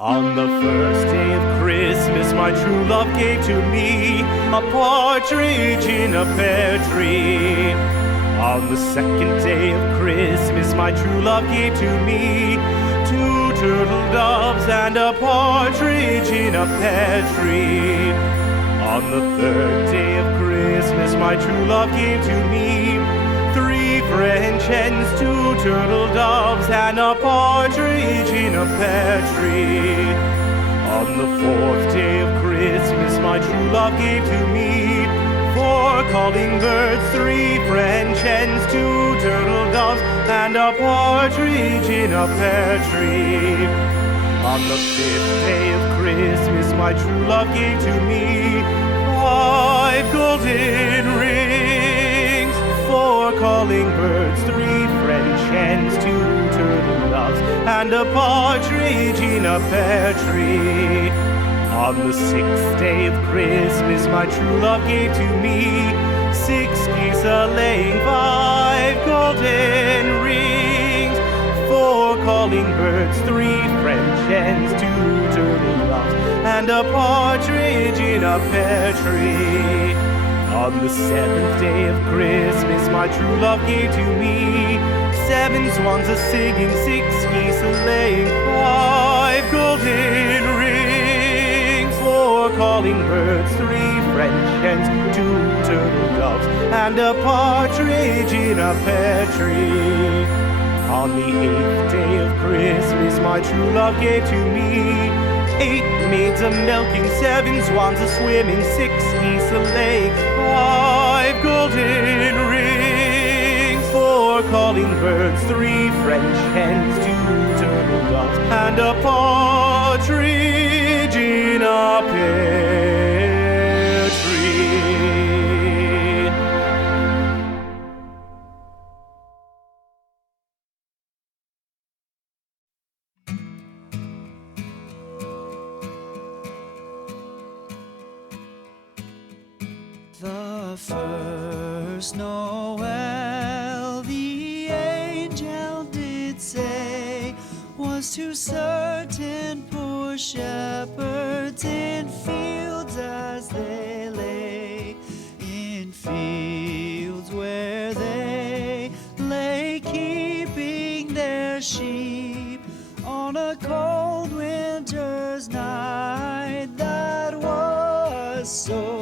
On the first day of Christmas, my true love gave to me a partridge in a pear tree. On the second day of Christmas, my true love gave to me two turtle doves and a partridge in a pear tree. On the third day of Christmas, my true love gave to me three French hens, two turtle doves, and a partridge in a pear tree. On the fourth day of Christmas, my true love gave to me four calling birds, three French hens, two turtle doves, and a partridge in a pear tree. On the fifth day of Christmas, my true love gave to me five golden rings, four calling birds, three French hens, two turtle doves, and a partridge in a pear tree. On the sixth day of Christmas, my true love gave to me six geese a-laying, five golden rings, four calling birds, three French hens, two turtle doves, and a partridge in a pear tree. On the seventh day of Christmas, my true love gave to me seven swans a-singing, six geese a-laying, five golden rings, four calling birds, three French hens, two turtle doves, and a partridge in a pear tree. On the eighth day of Christmas, my true love gave to me eight maids a-milking, seven swans a-swimming, six geese a-laying, five golden rings, four calling birds, three French hens, two turtle doves, and a partridge in a pear tree. The first Noel, the angel did say, was to certain poor shepherds in fields as they lay, in fields where they lay keeping their sheep on a cold winter's night that was so